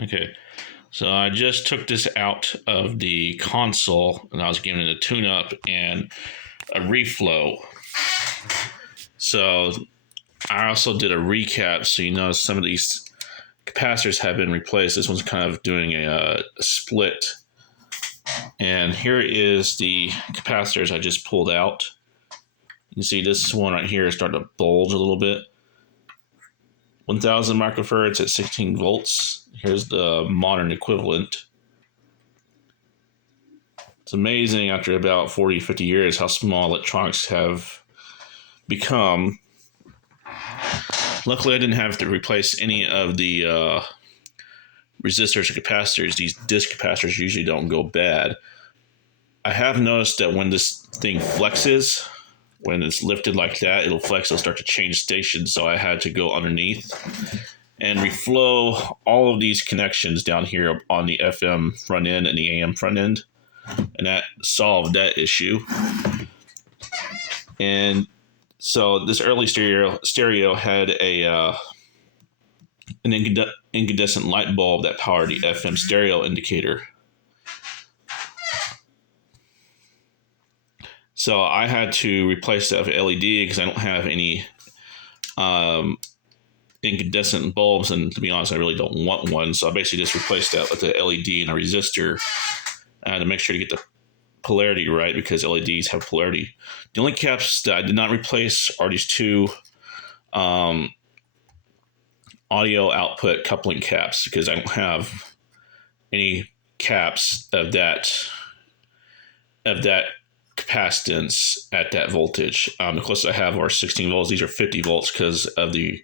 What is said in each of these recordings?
Okay, so I just took this out of the console and I was giving it a tune-up and a reflow. So I also did a recap, so you notice some of these capacitors have been replaced. This one's kind of doing a split. And here is the capacitors I just pulled out. You can see this one right here is starting to bulge a little bit. 1000 microfarads at 16 volts. Here's the modern equivalent. It's amazing after about 40, 50 years how small electronics have become. Luckily, I didn't have to replace any of the resistors or capacitors. These disc capacitors usually don't go bad. I have noticed that when this thing flexes, when it's lifted like that, it'll flex, it'll start to change stations. So I had to go underneath and reflow all of these connections down here on the FM front end and the AM front end. And that solved that issue. And so this early stereo had an incandescent light bulb that powered the FM stereo indicator. So I had to replace that with LED because I don't have any incandescent bulbs, and to be honest, I really don't want one. So I basically just replaced that with a LED and a resistor to make sure to get the polarity right, because LEDs have polarity. The only caps that I did not replace are these two audio output coupling caps, because I don't have any caps of that capacitance at that voltage. The closest I have are 16 volts. These are 50 volts because of the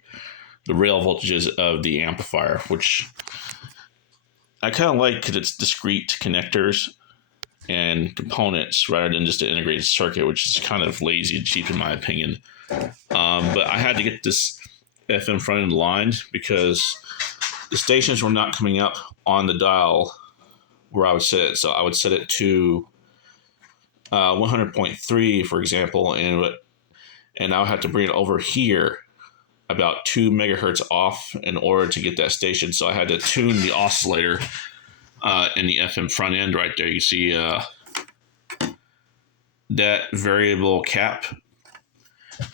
rail voltages of the amplifier, which I kind of like because it's discrete connectors and components rather than just an integrated circuit, which is kind of lazy and cheap in my opinion. But I had to get this FM front end aligned because the stations were not coming up on the dial where I would set it. So I would set it to 100.3, for example, and I would have to bring it over here about 2 megahertz off in order to get that station. So I had to tune the oscillator in the FM front end right there. You see that variable cap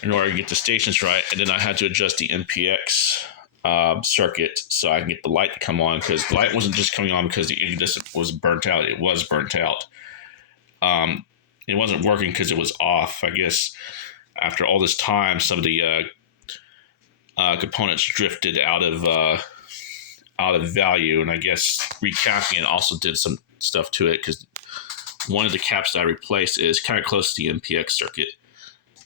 in order to get the stations right. And then I had to adjust the NPX circuit so I can get the light to come on, because the light wasn't just coming on because the incandescent was burnt out. It was burnt out. It wasn't working because it was off. I guess after all this time, some of the components drifted out of value, and I guess recapping it also did some stuff to it, because one of the caps that I replaced is kind of close to the NPX circuit.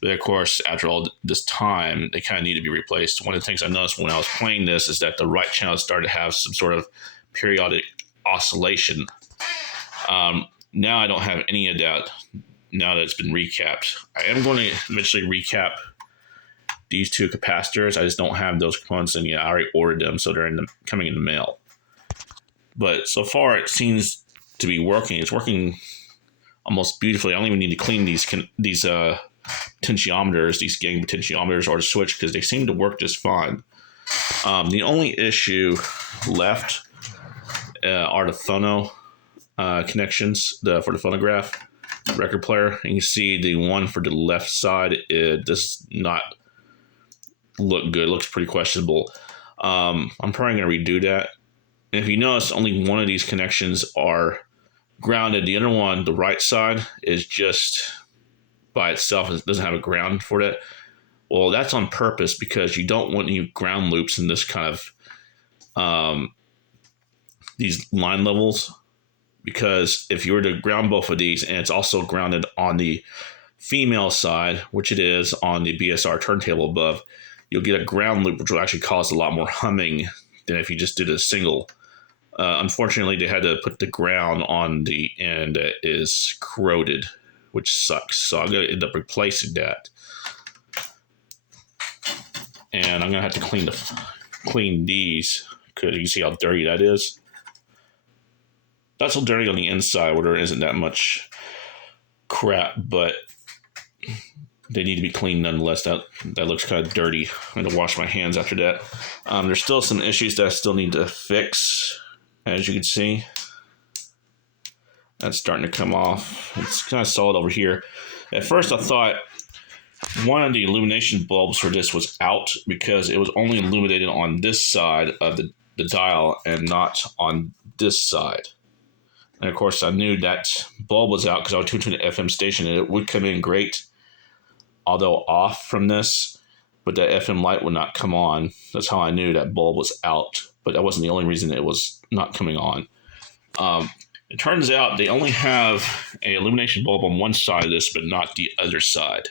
But of course, after all this time, they kind of need to be replaced. One of the things I noticed when I was playing this is that the right channel started to have some sort of periodic oscillation. Now I don't have any of that now that it's been recapped. I am going to eventually recap these two capacitors. I just don't have those components in yet. I already ordered them, so they're coming in the mail. But so far, it seems to be working. It's working almost beautifully. I don't even need to clean these potentiometers, these gang potentiometers, or the switch, because they seem to work just fine. The only issue left are the phono connections for the phonograph record player. And you can see the one for the left side, it does not look good. It looks pretty questionable. I'm probably going to redo that. And if you notice, only one of these connections are grounded. The other one, the right side, is just by itself. It doesn't have a ground for that. Well, that's on purpose, because you don't want any ground loops in this kind of these line levels. Because if you were to ground both of these, and it's also grounded on the female side, which it is on the BSR turntable above, you'll get a ground loop, which will actually cause a lot more humming than if you just did a single. Unfortunately, they had to put the ground on the end that is corroded, which sucks. So I'm going to end up replacing that. And I'm going to have to clean these, because you can see how dirty that is. Not so dirty on the inside where there isn't that much crap, but they need to be cleaned nonetheless. That looks kind of dirty. I'm going to wash my hands after that. There's still some issues that I still need to fix As you can see, that's starting to come off. It's kind of solid over here. At first I thought one of the illumination bulbs for this was out because it was only illuminated on this side of the dial and not on this side. And of course I knew that bulb was out because I was tuned to an FM station and it would come in great, although off from this, but that FM light would not come on. That's how I knew that bulb was out, but that wasn't the only reason it was not coming on. It turns out they only have a illumination bulb on one side of this, but not the other side.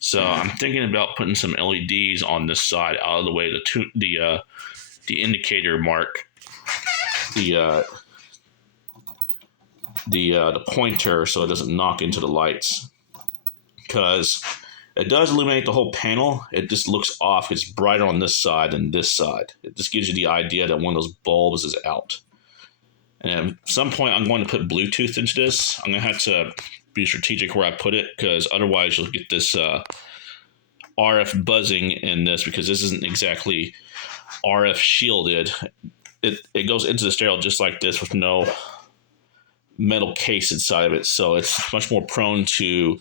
So I'm thinking about putting some LEDs on this side out of the way to the indicator mark, the pointer, so it doesn't knock into the lights. Because it does illuminate the whole panel. It just looks off. It's brighter on this side than this side. It just gives you the idea that one of those bulbs is out. And at some point, I'm going to put Bluetooth into this. I'm going to have to be strategic where I put it, because otherwise you'll get this RF buzzing in this, because this isn't exactly RF shielded. It goes into the stereo just like this with no metal case inside of it. So it's much more prone to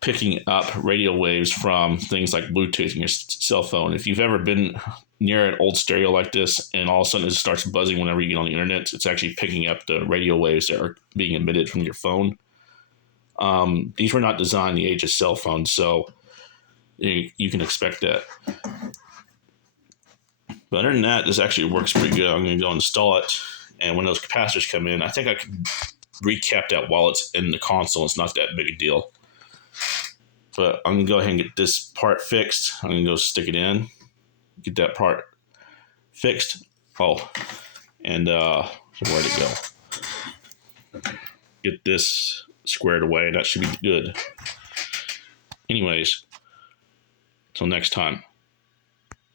picking up radio waves from things like Bluetooth in your cell phone. If you've ever been near an old stereo like this and all of a sudden it starts buzzing whenever you get on the internet, it's actually picking up the radio waves that are being emitted from your phone. These were not designed in the age of cell phones, so you can expect that. But other than that, this actually works pretty good. I'm going to go install it, and when those capacitors come in, I think I can recap that while it's in the console. It's not that big a deal. But I'm going to go ahead and get this part fixed. I'm going to go stick it in, get that part fixed. Oh, and where'd it go? Get this squared away. That should be good. Anyways, till next time.